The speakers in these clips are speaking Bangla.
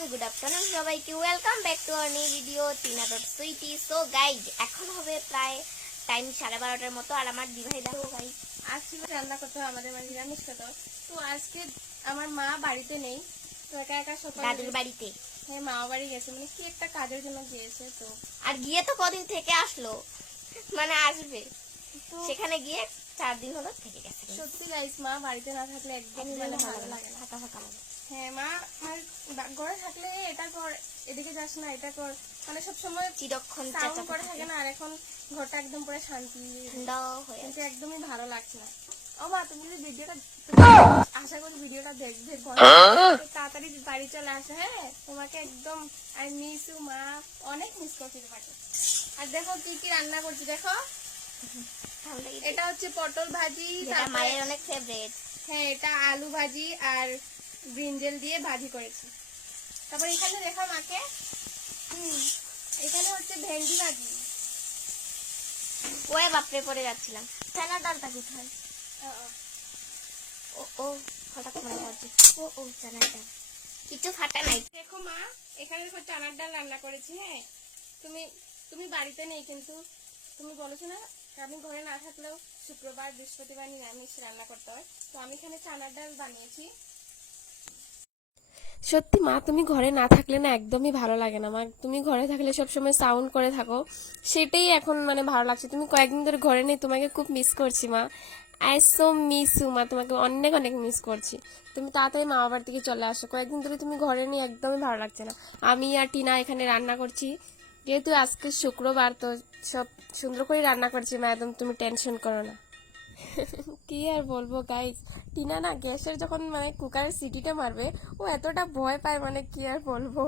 এভরিওয়ান, গুড আফটারনুন সবাইকে। Welcome back to our new video Tina dot sweety. So guys, এখন হবে প্রায় টাইম 12:30টার মতো, আর আমার দিভাই দেখো গাইজ আজকে রান্না করতে হবে আমাদের মানে নিরামিষ খেতে হবে। তো আজকে আমার মা বাড়িতে নেই, তো একা একা সকালে দাদুর বাড়িতে। হ্যাঁ মা বাড়ি গেছে, মানে কি একটা কাজের জন্য গিয়েছে। তো আর গিয়ে তো কদিন থেকে আসলো, মানে আসবে, তো সেখানে গিয়ে 4 দিন হলো থেকে গেছে। সত্যি গাইস, মা বাড়িতে না থাকলে একদমই মানে ভালো লাগে না। ফাঁকা ফাঁকা লাগে। হ্যাঁ মা মানে ঘরে থাকলে এটা কর, এদিকে যাস না, এটা কর, মানে সবসময় চিরক্ষণ সাউন্ড চাচা করে থাকে না। আর এখন ঘরটা একদম পুরো শান্তি, ঠান্ডা হয়ে কিন্তু আছে। একদমই ভালো লাগছে না। ও মা, তুমি যদি ভিডিওটা আশা করি ভিডিওটা দেখবে, তাড়াতাড়ি বাড়ি চলে আসে। হ্যাঁ তোমাকে একদম আই মিস ইউ মা, অনেক মিস করছি তোমাকে। আর দেখো কি কি রান্না করছি, দেখো এটা হচ্ছে পটল ভাজি, যেটা তারপরে মায়ের অনেক ফেভারিট। হ্যাঁ এটা আলু ভাজি আর ব্রিঞ্জেল দিয়ে ভাজি করেছি। তারপর এখানে দেখো মাকে, এখানে হচ্ছে ভেন্ডি ভাজি। ওয়ে বাপরে, পড়ে যাচ্ছিলাম। চানা ডালটা কোথায়? ও ও হঠাৎ মনে পড়ছে, ও চানা ডাল কিছু ফাটা নাই। দেখো মা, এখানে দেখো চানার ডাল রান্না করেছি। হ্যাঁ তুমি তুমি বাড়িতে নেই, কিন্তু তুমি বলেছো না আমি ঘরে না থাকলেও শুক্রবার বৃহস্পতিবার নিরামিষ রান্না করতে হয়, তো আমি এখানে চানার ডাল বানিয়েছি। সত্যি মা, তুমি ঘরে না থাকলে না একদমই ভালো লাগে না মা। তুমি ঘরে থাকলে সবসময় সাউন্ড করে থাকো, সেটাই এখন মানে ভালো লাগছে। তুমি কয়েকদিন ধরে ঘরে নেই, তোমাকে খুব মিস করছি মা। আই সো মিস ইউ মা, তোমাকে অনেক অনেক মিস করছি। তুমি তাড়াতাড়ি মা বাবার দিকে চলে আসো, কয়েকদিন ধরে তুমি ঘরে নেই, একদমই ভালো লাগছে না। আমি আর টিনা এখানে রান্না করছি, যেহেতু আজকে শুক্রবার, তো সব সুন্দর করে রান্না করছি মা, একদম তুমি টেনশন করো না। কি আর বলবো গাইস, টিনা না গ্যাসের যখন মানে কুকারের সিটিটা মারবে, ও এতটা ভয় পায়, মানে কি আর বলবো।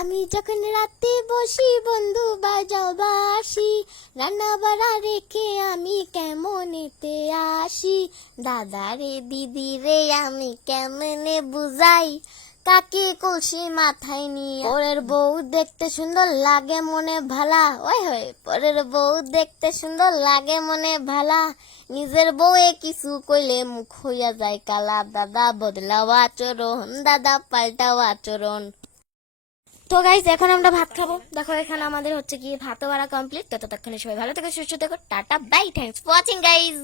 আমি যখন রাতে বসি বন্ধু বাজাও বাসি, রান্না বাড়া রেখে আমি কেমনেতে আসি, দাদা রে দিদি রে আমি কেমনে বুঝাই, কাকে কলসি মাথায় নিয়ে পরের বউ দেখতে সুন্দর লাগে মনে ভালা, ওই হয় পরের বউ দেখতে সুন্দর লাগে মনে ভালা, নিজের বউয়ে কিছু কইলে মুখ হইয়া যায় কালা, দাদা বদলাও আচরণ, দাদা পাল্টাও আচরণ। তো গাইস, এখন আমরা ভাত খাবো। দেখো এখানে আমাদের হচ্ছে কি ভাত বাড়া কমপ্লিট। ততক্ষণে সবাই ভালো থেকো, সুস্থ থেকো, tata bye, thanks for watching guys.